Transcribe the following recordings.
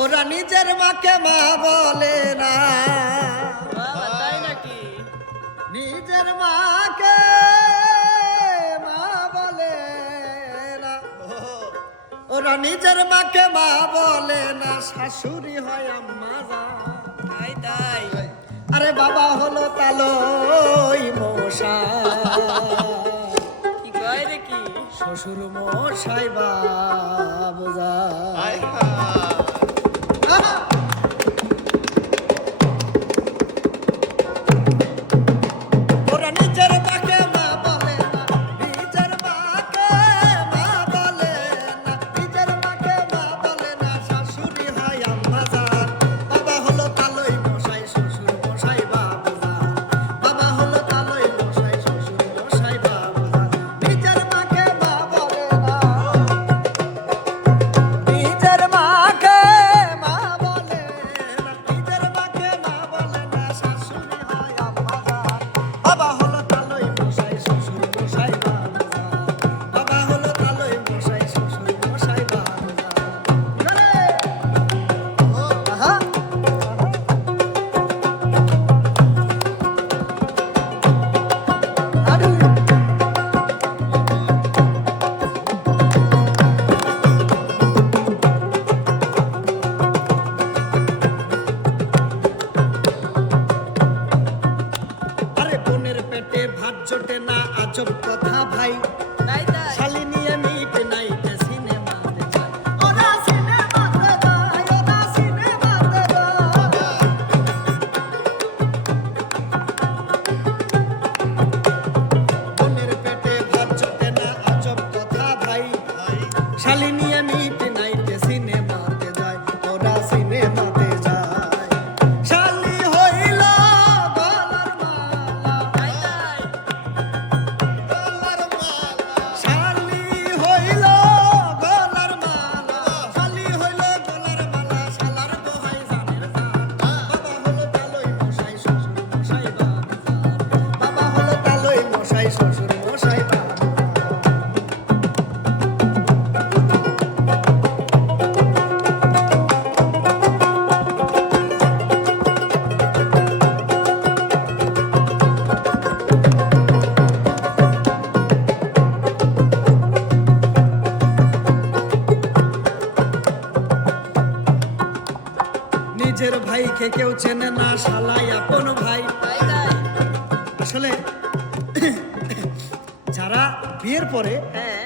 ওরা নিজের মাকে মা বলে না। তাই নাকি? নিজের মাকে মা বলে না, ওরা নিজের মাকে মা বলে না, শাশুড়ি হয় আম্মা জান। তাই আরে বাবা হলো তালই মশাই, কি কয় রে কি? শ্বশুর মশাই বাবুজা। ওরা নিজের মাকে মা বলে না, নিজের মাকে মা বলে না, নিজের মাকে মা বলে না, শাশুড়ি হয় আম্মা জান। বাবা হলো তালই মশাই, শ্বশুর মশাই বাবুজা। বাবা হলো তালই মশাই, শ্বশুর মশাই বাবুজা। নিজের মাকে মা বলে না, নিজের মাকে মা বলে না, নিজের মাকে মা বলে না, শাশুড়ি হয় আম্মা জান। বাবা হলো তালই মশাই, শ্বশুর মশাই বাবুজা। বাবা হলো তালই মশাই, শ্বশুর মশাই বাবুজা। আহা আরে আরে বোনের পেটে ভাত জোটে না, আজব কথা ভাই। তাই শালি নিয়ে মিট নাইতে সিনেমাতে যায়, ওরা সিনেমাতে যায়, ওরা সিনেমাতে যায়। বোনের পেটে ভাত জোটে না, আজব কথা ভাই। শালি নিয়ে মিট নাইতে সিনেমাতে যায়, ওরা সিনেমাতে যায়। শালি হইল গলার মালা, শালি হইল গলার মালা, শালি হইল গলার মালা, শালার দোহাই জানের জান। বাবা হলো তালই মশাই, শ্বশুর মশাই বাবুজা। বাবা হলো তালই মশাই, শ্বশুর মশাই বাবুজা। নিজের ভাইকে কেউ চেনে না, শালাই আপন ভাই। আসলে যারা বিয়ের পরে হ্যাঁ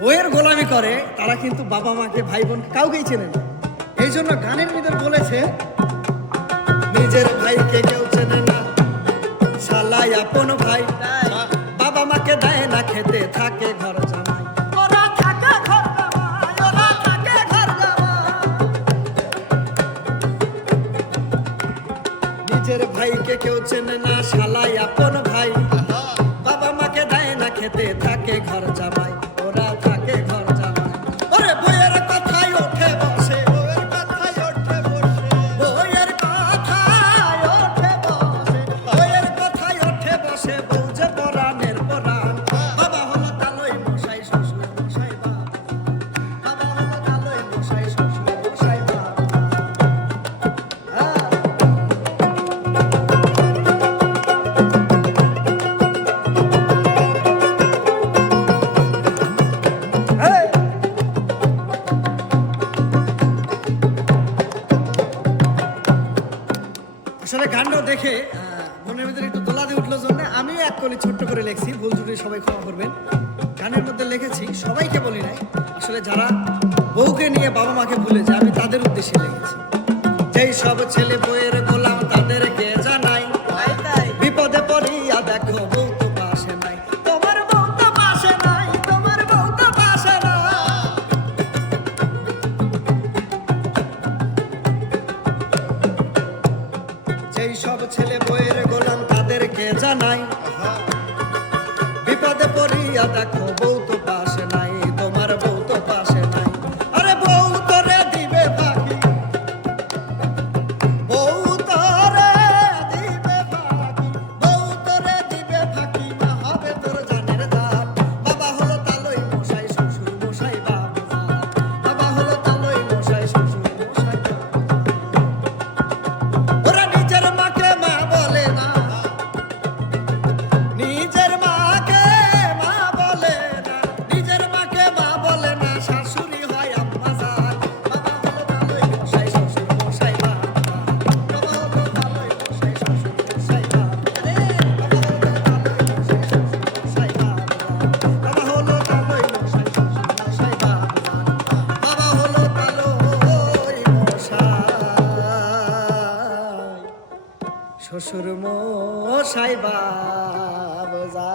বইয়ের গোলামি করে তারা কিন্তু বাবা মাকে ভাই বোন কাউকেই চেনে না। এই জন্য গানের ভিতর বলেছে নিজের ভাইকে কেউ চেনে না, শালাই আপন ভাই। বাবা মাকে দেয় না খেতে, থাকে ঘর জামাই। ওরা থাকে ঘর জামাই, ওরা থাকে ঘর জামাই। নিজের ভাইকে কেউ চেনে না, শালাই আপন ভাই। বাবা মাকে দেয় না খেতে, থাকে ঘর জামাই, ওরা থাকে ঘর জামাই। ওরে বইয়ের কথায় ওঠে বসে, বইয়ের কথায় ওঠে বসে, বইয়ের কথায় ওঠে বসে, বইয়ের কথায় ওঠে বসে, বউ যে পরাণের পরাণ। বাবা হলো তালই মশাই, শ্বশুর মশাই বাবুজা। বাবা হলো তালই মশাই, শ্বশুর মশাই বাবুজা। হ্যাঁ আসলে গানটা দেখে মনের ভিতরে একটু দোলা দিয়ে উঠলো জন্য আমিও এক কলি ছোট্ট করে লিখছি, ভুল ত্রুটি সবাই ক্ষমা করবেন। গানের মধ্যে লিখেছি, সবাইকে বলি নাই, আসলে যারা বউকে নিয়ে বাবা মাকে ভুলে যায় আমি তাদের উদ্দেশ্যে লিখেছি। যেই সব ছেলে বউয়ের গোলাম তাদেরকে জানাই, বিপদে পড়িয়া দেখো বউ তো পাশে নাই, তোমার বউ তো পাশে নাই, তোমার বউ তো পাশে নাই। যেই সব ছেলে বউয়ের গোলাম তাদেরকে জানাই, বিপদে পড়িয়া দেখো বউ তো পাশে নাই, তোমার বউ তো পাশে নাই। আরে বউ তোরে দিবে ফাঁকি, বউ তোরে দিবে ফাঁকি, বউ তোরে দিবে ফাঁকি, না হবে তোর জানের জাত। বাবা হলো তালই মশাই, শ্বশুর মশাই বাবুজা। বাবা হলো তালই মশাই, শ্বশুর মশাই বাবুজা। শ্বশুর মশাই বাবজা